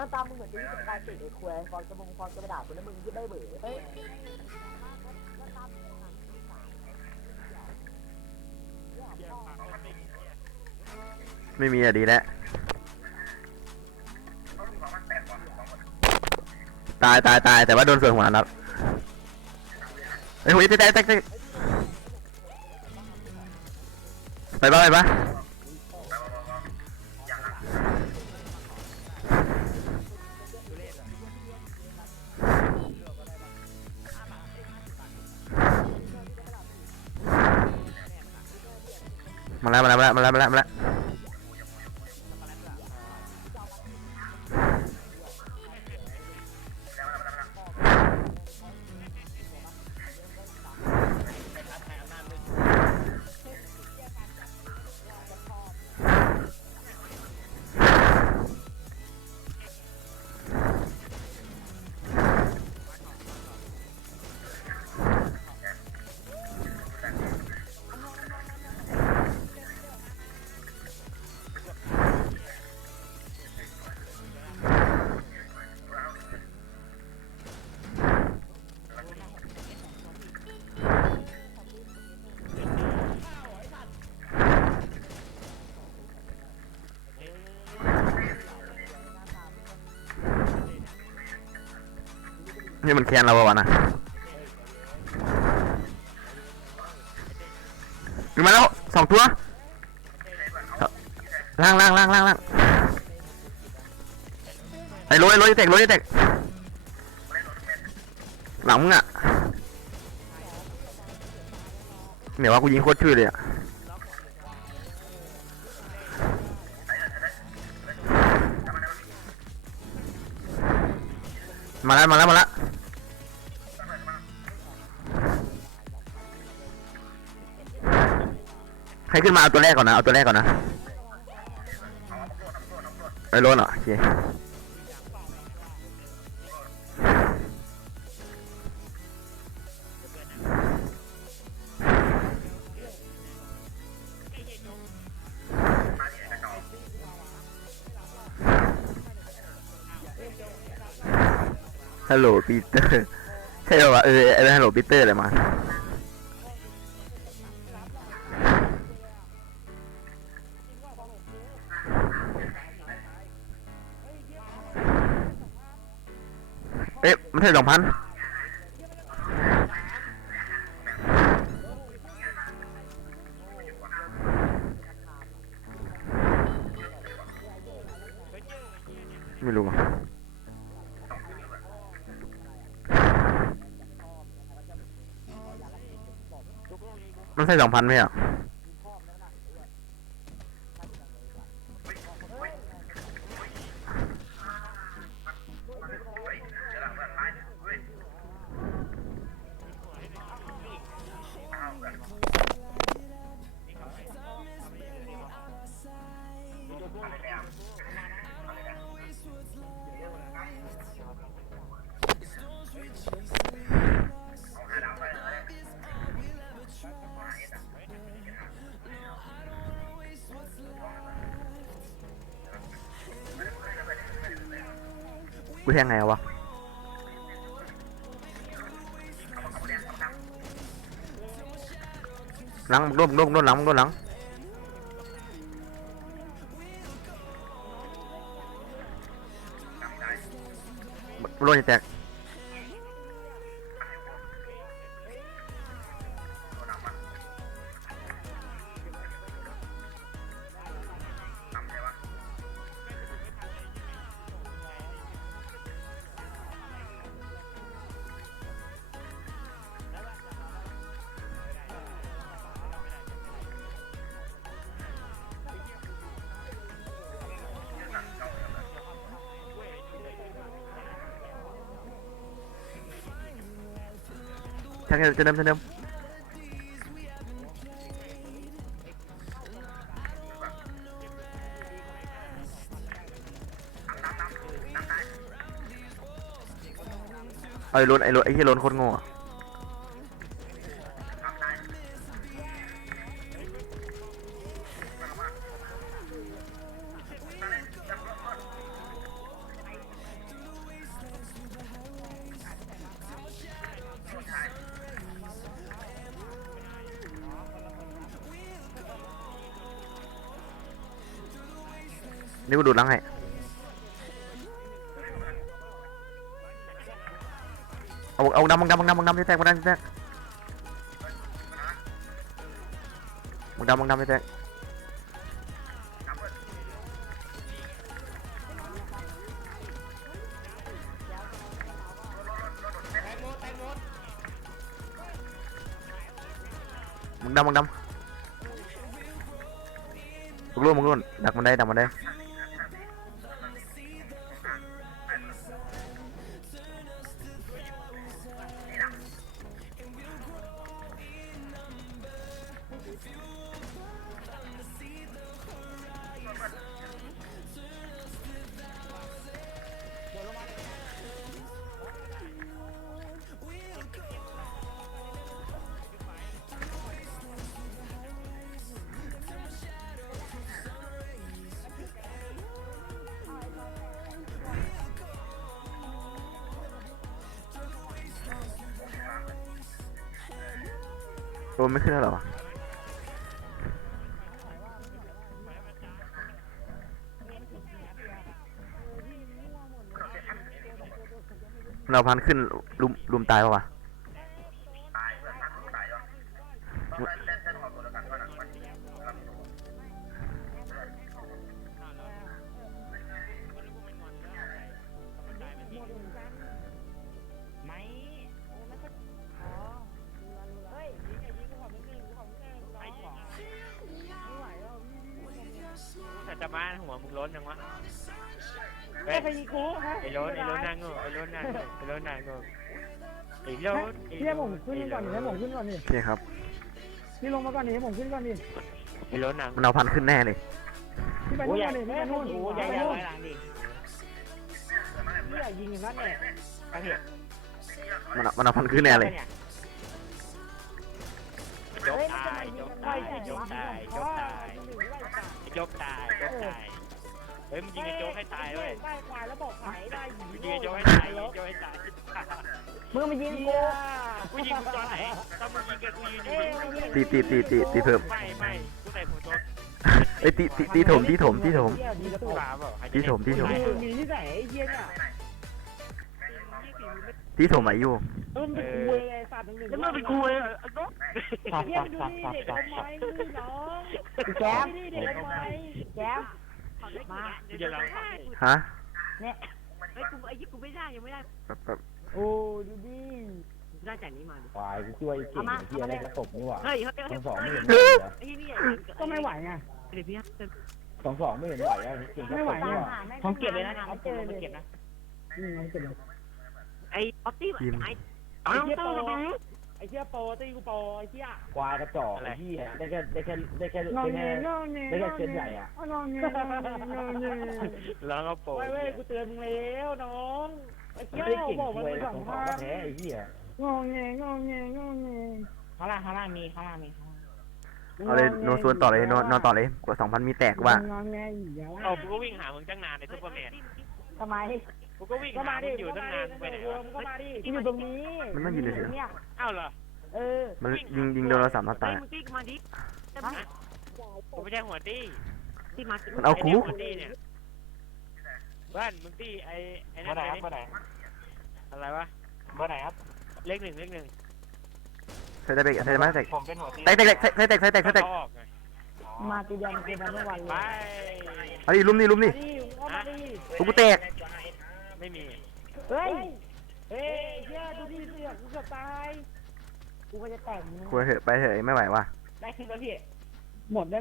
น้าตามึงเหมือนจะยี่สิบการติดไอ้ควยฟอนกระมงฟอนกระดาษคนนั้นมึงยึดได้เบื่อเฮ้ยไม่มีอะดีแล้วตายตายตายแต่ว่าโดนส่วนหัวนะครับไอ้ยหัวแตกแตกแตกแตกไปปะไปปะมา มาแล้วมาแล้วมาแล้วมาแล้วมาแล้ว นี่มันแคนเราปะวะนะขึ้นมาแล้วสองตัวล่างล่างล่างล่างล่างไอ้โรยโรยเตกโรยเตกหลังมึงอะเดี๋ยวว่ากูยิงโคตรชื่อเลยอะมาแล้วมาแล้วมาแล้ว ให้ขึ้นมาเอาตัวแรกก่อนนะ เอาตัวแรกก่อนนะไอ้โรนเหรอโอเคฮัลโหลปีเตอร์ ใช่ป่าวะเออไอ้ฮัลโหลปีเตอร์อะไรมา เอ๊ะไมันใช่สองพันไม่รู้ว่ะมันใช่สองพันไหมอะ กูแทงไงวะหลังโดนโดนโดนหลังโดนหลังโดนจะแตก แทงจะเดิมจะเดิมไอ้รถไอ้รถไอ้ที่รถโคตรโง่อะ นี่กูดูดหลังให้เอาเอาดำมึงดำมึงดำมึงดำที่แตกมึงดำที่แตกมึงดำมึงดำที่แตกมึงดำมึงดำมึงรุ่นมึงรุ่นดักมันได้ดักมันได้ ตัวไม่ขึ้นแล้วเหรอเราพันขึ้นลุมลุมตายปะวะ มึงล้นยังวะไม่เฮ้ยไปยิงกูฮะไอ้ล้นไอ้ล้นนางโง่ไอ้ล้นนางโง่ไอ้ล้นนางโง่ไอ้ล้นไอ้พี่ให้ผมขึ้นก่อนดิให้ผมขึ้นก่อนดิโอเคครับ พี่ลงมาก่อนดิให้ผมขึ้นก่อนดิไอ้ล้นนางมันเอาพันขึ้นแน่เลยพี่ไปนู่นก่อนดิพี่ไปนู่นโอ้พี่ยไปใหญ่นู่นไว้หลังดิพี่อย่ายิงอย่างนั้นแหละกระเทียมมันเอามันเอาพันขึ้นแน่เลยยกตายยกตายยกตายยกตายยกตายยกตาย เฮ้ยมึงยิงไอ้โจ๊กให้ตายเว้ยได้ควายแล้วบอกหายได้หยีมึงยิงไอ้โจ๊กให้ตายยิงไอ้โจ๊กให้ตายมึงมายิงกูกูยิงมึงตอนไหนตอนมึงยิงกับกูยืนอยู่ตีตีตีตีตีเพิ่มไม่ไม่กูใส่หัวโจ๊กเอ้ตีตีตีถมตีถมตีถมตีถมที่ถมมีที่ไหนไอ้เหี้ยเนี่ยตีถมอายุเออมันเป็นกูเลยไอ้สัตว์หนึ่งแล้วมึงเป็นกูเลยไอ้โจ๊กเหี้ยดูนี่เด็กทำไมน้องแกมแจ๊บมา กูจะลองฮะเนี่ยไอ้กูไอ้ยี่กูไม่ได้ยังไม่ได้แป๊บแป๊บโอ้ดูดิได้จากนี้มาควายกูช่วยเก่งเฮียอะไรกระตบนี่หว่าเฮ้ยเขาสองสองไม่เห็นไไหวเหรออ้นี่ก็ไม่ไหวไงเดี๋ยวพี่สองสองไม่เห็นไหวอะเก่งกระไม่ตไหวบนี่อะหว่าผมเก็บเลยนะไม่เอาเจอผมเลยเก็บนะนี่มันเก็บเลยไอ้ออฟตี้ไอ้ไอ้เหี้ยโป ไอ้เหี้ยโปตีกูโปไอ้เหี้ยควายกระจอกไอ้เหี้ยได้แค่ได้แค่ได้แค่งอได้เงแค่งอเงได้แค่เส้นใหญ่อะงอเงงอเงแล้วก็โปรเว้ยเว้ยกูเตือนมึงแล้วน้องไอ้เหี้ยไม่ได้เก่งบอกมันช่วยไปสสอองงสองพันแพ้ไอ้เหี้ยงอเงงอเงงอเงข้างล่างข้างล่างมีข้างล่างมีเอาเลยโนส่วนต่อเลยโนนอนต่อเลยกว่าสองพันมีแตกว่างอเงอีกแล้วเอากูก็วิ่งหามึงตั้งนานในซุปเปอร์แมนทำไมกูก็วิ่งก็หามามึดิงอยู่ตั้งนานไปไหนวะก็มาดิอยู่ตรงนี้เนี่ย อ้าวเหรอเออมันยิงยิงโดนเราสามนัดเฮ้ตายยมึงตีมาดิกูไม่ใช่หัวตี้ตีมามันเอากูไหัวตี้เนี่ยบ้านมึงตี้ไอ้ไอ้นั่นเมื่อไหร่ไงครับเมื่อไหร่อะไรวะเมื่อไหร่ครับเลขหนึ่งเลขหนึ่งใส่ได้ไปใส่ได้ไหมแตกผมเป็นหัวตีแตกแตกแตกใส่แตกใส่แตกใส่แตกเขาออกไงมาตีเดียวมันเป็นมาทุกวันเลไปยเอาดิลุมนี่ลุมนี่ดิเอามาดิตุ๊กูแตกไม่มี เฮ้ย เฮ้ยเฮียดูดิเสือกกูเกือบตาย กูก็จะแต่งมึงคุยเถอะไปเถอะไม่ไหวว่ะ ได้ขึ้นแล้วพี่ หมดได้หมด